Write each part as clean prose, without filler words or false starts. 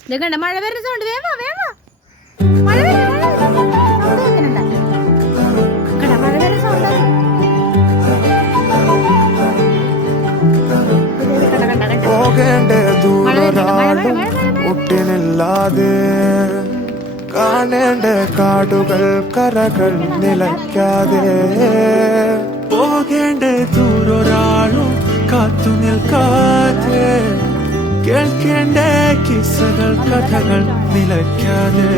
കണ്ട മഴ വരുന്ന സൗണ്ട് വേവാ വേവാ മഴ വരുന്നുണ്ട് മഴ വരുന്ന സൗണ്ട് പോകേണ്ട ദൂരൊരാളും ഒട്ടിനില്ലാതെ കാണേണ്ട കാടുകൾ കരകൾ നിലയ്ക്കാതെ പോകേണ്ട ദൂരൊരാളും കാത്തു നിൽക്കാതെ കേൾക്കേണ്ട കിസ്സകൾ കഥകൾ നിലയ്ക്കാതെ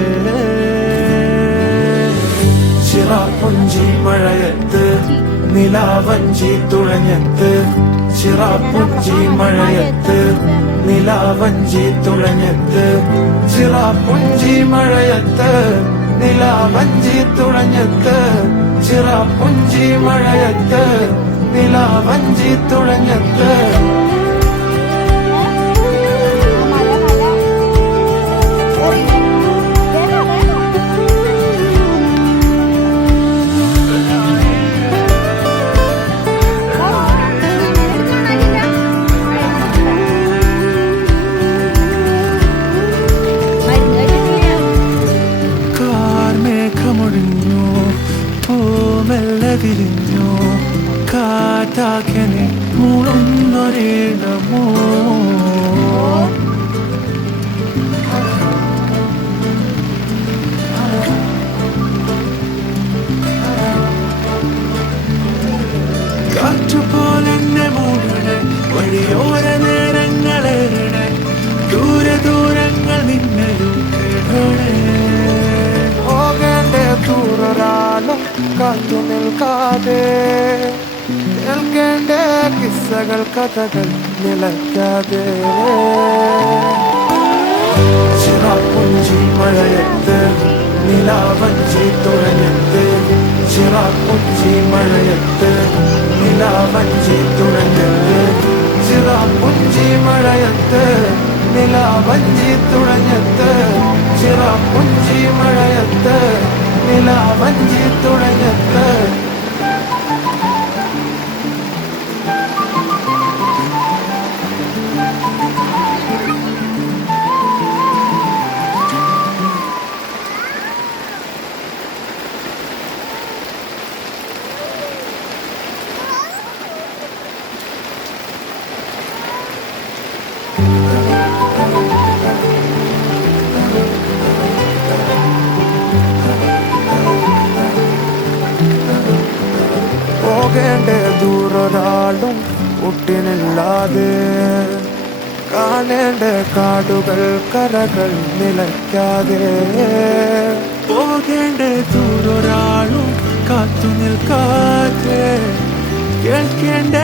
ചിറാപ്പുഞ്ചി മഴയത്ത് നിലാവഞ്ചി തുഴഞ്ഞത്ത് ചിറാപ്പുഞ്ചി മഴയത്ത് നിലാവഞ്ചി തുഴഞ്ഞത്ത് ചിറാപ്പുഞ്ചി മഴയത്ത് നിലാവഞ്ചി തുഴഞ്ഞത്ത് ചിറാപ്പുഞ്ചി മഴയത്ത് നിലാവഞ്ചി തുഴഞ്ഞത്ത് വിരിഞ്ഞു കാറ്റാക്കനെ മൂളുന്നൊരിടമോ കാറ്റുപോലെന്നെ മൂടണേ വഴിയോര നേരങ്ങളേറെ ദൂരെ ദൂരങ്ങൾ നിന്നലും കേടണേ പോകേണ്ട ദൂരൊരാളും കാത്തു നിൽക്കാതെ കേൾക്കേണ്ട കിസ്സകൾ കഥകൾ നിലയ്ക്കാതെ ചിറാപ്പുഞ്ചി മഴയത്ത് നിലാവഞ്ചി തുഴഞ്ഞത്ത് ചിറാപ്പുഞ്ചി മഴയത്ത് നിലാവഞ്ചി തുഴഞ്ഞത്ത് ചിറാപ്പുഞ്ചി മഴയത്ത് നിലാവഞ്ചി തുഴഞ്ഞത്ത് ചിറാപ്പുഞ്ചി മഴയത്ത് നിലാവഞ്ചി തുഴഞ്ഞത്ത് പോകേണ്ട ദൂരൊരാളും ഒട്ടിനില്ലാതെ കാണേണ്ട കാടുകൾ കരകൾ നിലയ്ക്കാതെ പോകേണ്ട ദൂരൊരാളും കാത്തു നിൽക്കാതെ കേൾക്കേണ്ട